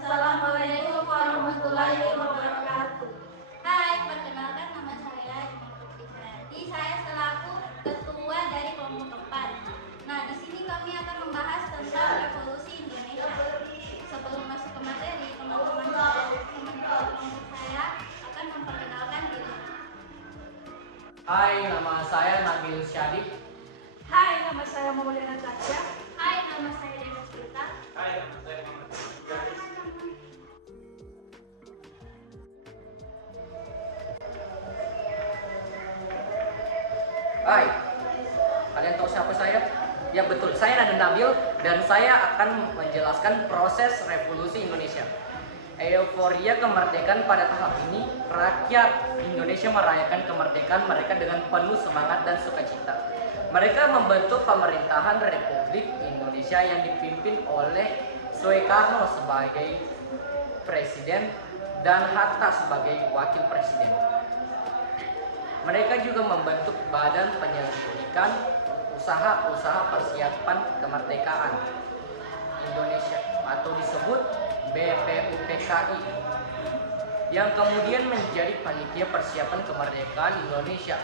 Assalamualaikum warahmatullahi wabarakatuh. Hai, perkenalkan nama saya Iman Putri Ferdi. Saya selaku ketua dari kelompok 4. Nah, di sini kami akan membahas tentang revolusi Indonesia. Sebelum masuk ke materi, teman-teman kelompok saya akan memperkenalkan diri. Hai, nama saya Nabil Syadik. Hai, nama saya Maulana Tasya. Hai, nama saya Deva Sultan. Hai, nama saya Muhammad Garis. Hai, kalian tahu siapa saya? Ya betul, saya Nabil Nabil dan saya akan menjelaskan proses revolusi Indonesia. Euforia kemerdekaan pada tahap ini, rakyat Indonesia merayakan kemerdekaan mereka dengan penuh semangat dan sukacita. Mereka membentuk pemerintahan Republik Indonesia yang dipimpin oleh Soekarno sebagai presiden dan Hatta sebagai wakil presiden. Mereka juga membentuk Badan Penyelidikan Usaha-Usaha Persiapan Kemerdekaan Indonesia atau disebut BPUPKI yang kemudian menjadi Panitia Persiapan Kemerdekaan Indonesia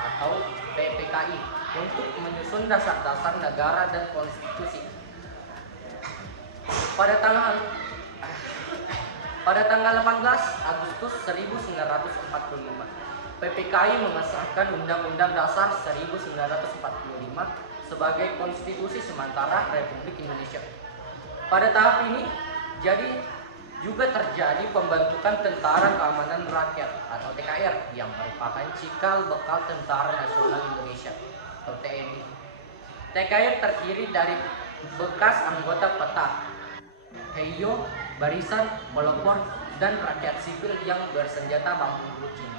atau PPKI untuk menyusun dasar-dasar negara dan konstitusi. Pada tanggal 18 Agustus 1945, PPKI mengesahkan Undang-Undang Dasar 1945 sebagai konstitusi sementara Republik Indonesia. Pada tahap ini, juga terjadi pembentukan Tentara Keamanan Rakyat atau TKR yang merupakan cikal bakal Tentara Nasional Indonesia atau TNI. TKR terdiri dari bekas anggota PETA, Heyo, Barisan, Pelopor, dan rakyat sipil yang bersenjata bambu runcing.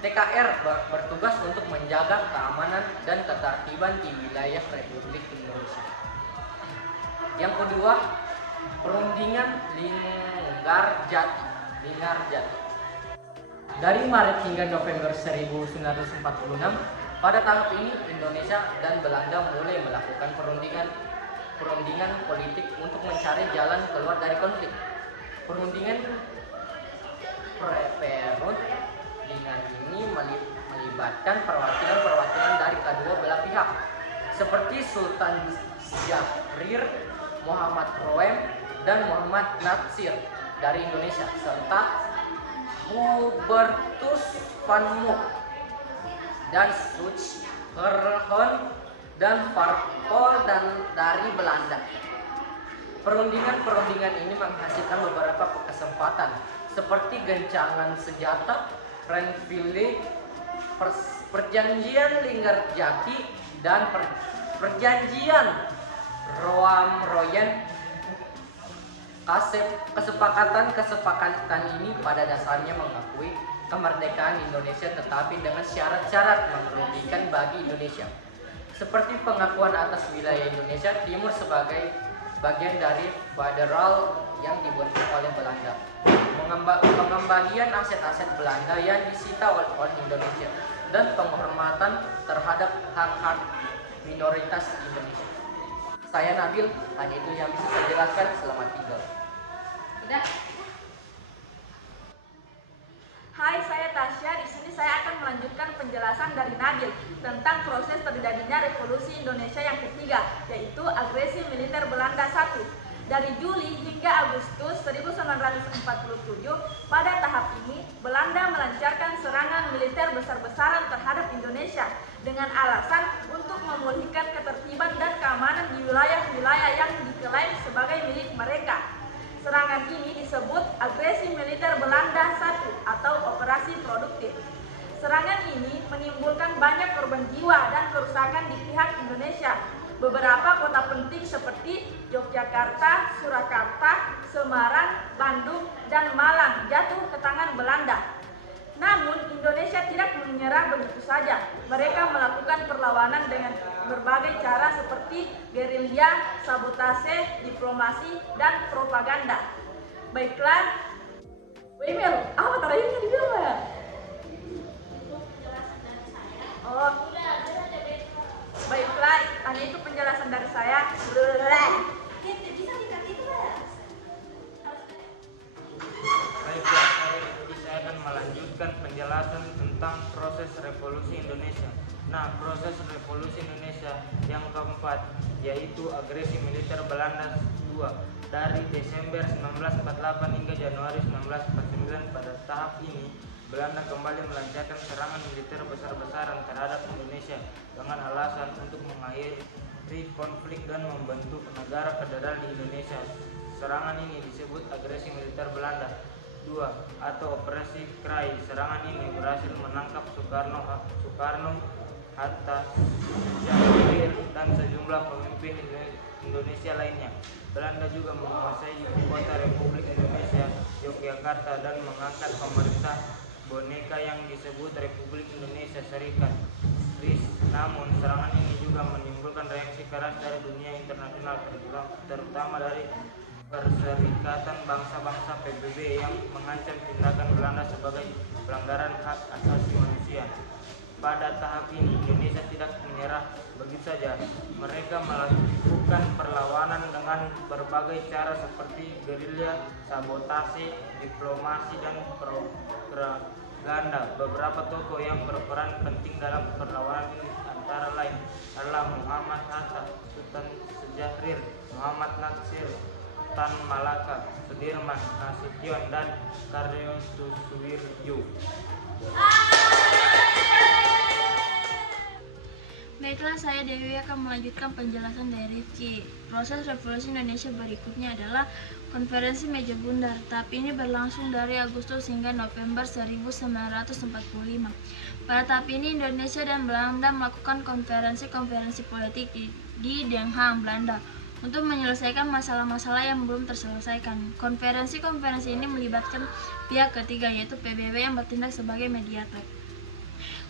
TKR bertugas untuk menjaga keamanan dan ketertiban di wilayah Republik Indonesia. Yang kedua, perundingan Linggarjati. Dari Maret hingga November 1946, pada tahap ini Indonesia dan Belanda mulai melakukan perundingan politik untuk mencari jalan keluar dari konflik. Perundingan perundingan ini melibatkan perwakilan dari kedua belah pihak seperti Sultan Syahrir, Muhammad Roem, dan Muhammad Natsir dari Indonesia serta Hubertus van Mook dan Suchherhorn dan Parpol dari Belanda. Perundingan ini menghasilkan beberapa kesempatan seperti gencangan senjata, Renville, perjanjian Linggarjati, dan perjanjian Roam-Royen. Kesepakatan ini pada dasarnya mengakui kemerdekaan Indonesia tetapi dengan syarat-syarat merugikan bagi Indonesia, seperti pengakuan atas wilayah Indonesia Timur sebagai bagian dari federal yang dibentuk oleh Belanda, pengembalian aset-aset Belanda yang disita oleh Indonesia, dan penghormatan terhadap hak-hak minoritas Indonesia. Saya Nabil, hanya itu yang bisa saya jelaskan. Selamat tinggal. Udah. Hai, saya Tasya. Di sini saya akan melanjutkan penjelasan dari Nabil tentang proses terjadinya revolusi Indonesia yang ketiga, yaitu agresi militer Belanda 1. Dari Juli hingga Agustus 1947, pada tahap ini Belanda melancarkan serangan militer besar-besaran terhadap Indonesia dengan alasan untuk memulihkan ketertiban dan keamanan di wilayah-wilayah yang diklaim sebagai milik mereka. Serangan ini disebut agresi militer Belanda 1 atau operasi produktif. Serangan ini menimbulkan banyak korban jiwa dan kerusakan di pihak Indonesia. Beberapa kota penting seperti Yogyakarta, Surakarta, Semarang, Bandung, dan Malang jatuh ke tangan Belanda. Namun Indonesia tidak menyerah begitu saja. Mereka melakukan perlawanan dengan berbagai cara seperti gerilya, sabotase, diplomasi, dan propaganda. Baiklah, Wemel, apa terakhirnya dibilang ya? Oh, baiklah, hanya itu penjelasan dari saya. Bisa itu lah. Baiklah, saya akan melanjutkan penjelasan tentang proses revolusi Indonesia. Nah, proses revolusi Indonesia yang keempat yaitu agresi militer Belanda II dari Desember 1948 hingga Januari 1949. Pada tahap ini, Belanda kembali melancarkan serangan militer besar-besaran terhadap Indonesia dengan alasan untuk mengakhiri konflik dan membentuk negara federal di Indonesia. Serangan ini disebut agresi militer Belanda II atau Operasi Krai. Serangan ini berhasil menangkap Soekarno, Hatta, Syahrir, dan sejumlah pemimpin Indonesia lainnya. Belanda juga menguasai ibu kota Republik Indonesia, Yogyakarta, dan mengangkat pemerintah boneka yang disebut Republik Indonesia Serikat. Namun serangan ini juga menimbulkan reaksi keras dari dunia internasional, terutama dari Perserikatan Bangsa-Bangsa PBB yang mengancam tindakan Belanda sebagai pelanggaran hak asasi manusia. Pada tahap ini Indonesia tidak menyerah begitu saja. Mereka melakukan perlawanan dengan berbagai cara seperti gerilya, sabotase, diplomasi, dan propaganda. Beberapa tokoh yang berperan penting dalam perlawanan ini antara lain adalah Muhammad Hatta, Sultan Syahrir, Muhammad Natsir, Tan Malaka, Sudirman, Nasution, dan Karyosuwiryo. Baiklah, saya Dewi akan melanjutkan penjelasan dari Rifki. Proses revolusi Indonesia berikutnya adalah Konferensi Meja Bundar. Tahap ini berlangsung dari Agustus hingga November 1945. Pada tahap ini Indonesia dan Belanda melakukan konferensi politik di Den Haag, Belanda, untuk menyelesaikan masalah-masalah yang belum terselesaikan. Konferensi ini melibatkan pihak ketiga, yaitu PBB yang bertindak sebagai mediator.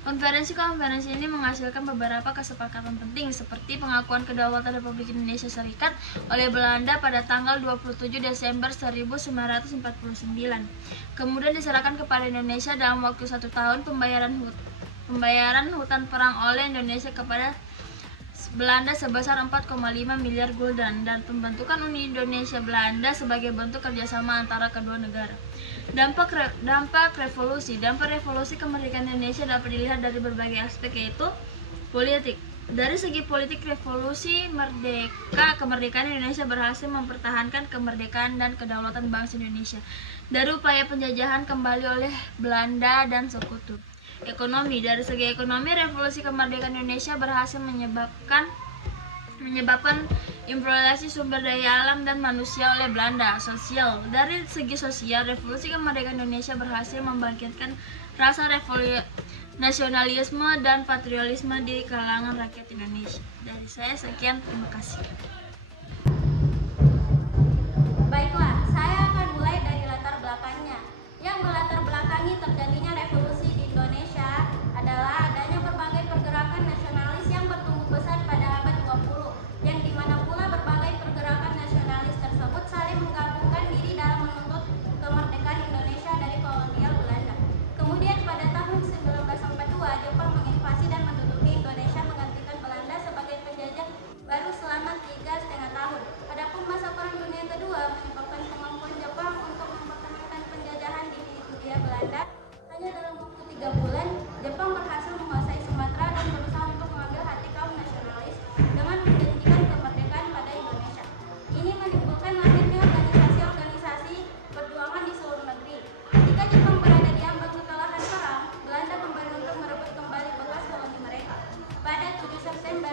Konferensi ini menghasilkan beberapa kesepakatan penting, seperti pengakuan kedaulatan Republik Indonesia Serikat oleh Belanda pada tanggal 27 Desember 1949. Kemudian diserahkan kepada Indonesia dalam waktu 1 tahun pembayaran hutang perang oleh Indonesia kepada Belanda sebesar 4,5 miliar gulden dan pembentukan Uni Indonesia Belanda sebagai bentuk kerjasama antara kedua negara. Dampak revolusi kemerdekaan Indonesia dapat dilihat dari berbagai aspek, yaitu politik. Dari segi politik, revolusi kemerdekaan Indonesia berhasil mempertahankan kemerdekaan dan kedaulatan bangsa Indonesia dari upaya penjajahan kembali oleh Belanda dan sekutu. Ekonomi. Dari segi ekonomi, revolusi kemerdekaan Indonesia berhasil menyebabkan imploitasi sumber daya alam dan manusia oleh Belanda. Sosial. Dari segi sosial, revolusi kemerdekaan Indonesia berhasil membangkitkan rasa nasionalisme dan patriotisme di kalangan rakyat Indonesia. Dari saya sekian, terima kasih. Baiklah, saya akan mulai dari latar belakangnya. Yang melatar belakangi terjadinya revolusi di Indonesia adalah adanya berbagai pergerakan nasionalis yang bertumbuh besar pada abad 20, yang dimana pula berbagai pergerakan nasionalis tersebut saling menggabungkan diri dalam menuntut kemerdekaan Indonesia dari kolonial Belanda. Kemudian pada tahun 1942, Jepang menginvasi dan menduduki Indonesia, menggantikan Belanda sebagai penjajah baru selama 3,5 tahun. Adapun masa Perang Dunia Kedua menyebabkan kemampuan Jepang untuk mempertahankan penjajahan di Hindia Belanda. Hanya dalam waktu 3 bulan, Jepang berhasil menguasai Sumatera dan berusaha untuk mengambil hati kaum nasionalis dengan menjanjikan kemerdekaan pada Indonesia. Ini menimbulkan lahirnya organisasi-organisasi perjuangan di seluruh negeri. Ketika Jepang berada di ambang kekalahan perang, Belanda kembali untuk merebut kembali bekas koloni mereka. Pada 7 September